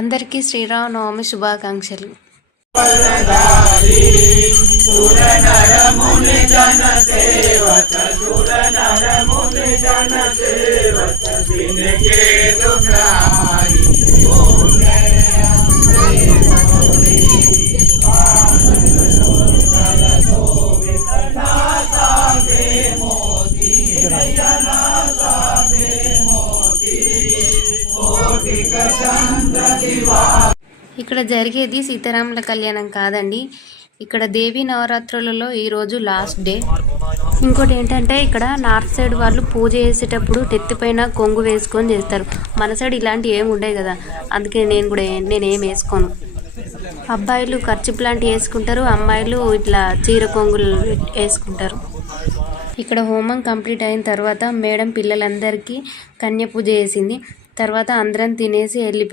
అందరికీ శ్రీరామనవమి శుభాకాంక్షలు. ఇక్కడ జరిగేది సీతారాముల కళ్యాణం కాదండి, ఇక్కడ దేవి నవరాత్రులలో ఈరోజు లాస్ట్ డే. ఇంకోటి ఏంటంటే ఇక్కడ నార్త్ సైడ్ వాళ్ళు పూజ చేసేటప్పుడు నెత్తిపైన కొంగు వేసుకొని చేస్తారు. మన సైడ్ ఇలాంటివి ఏమి ఉండవు కదా, అందుకే నేనేం వేసుకోను. అబ్బాయిలు కర్చీఫ్ లాంటివి వేసుకుంటారు, అమ్మాయిలు ఇట్లా చీర కొంగులు వేసుకుంటారు. ఇక్కడ హోమం కంప్లీట్ అయిన తర్వాత మేడం పిల్లలందరికీ కన్య పూజ చేసింది. తర్వాత అందరం తినేసి వెళ్ళిపోయి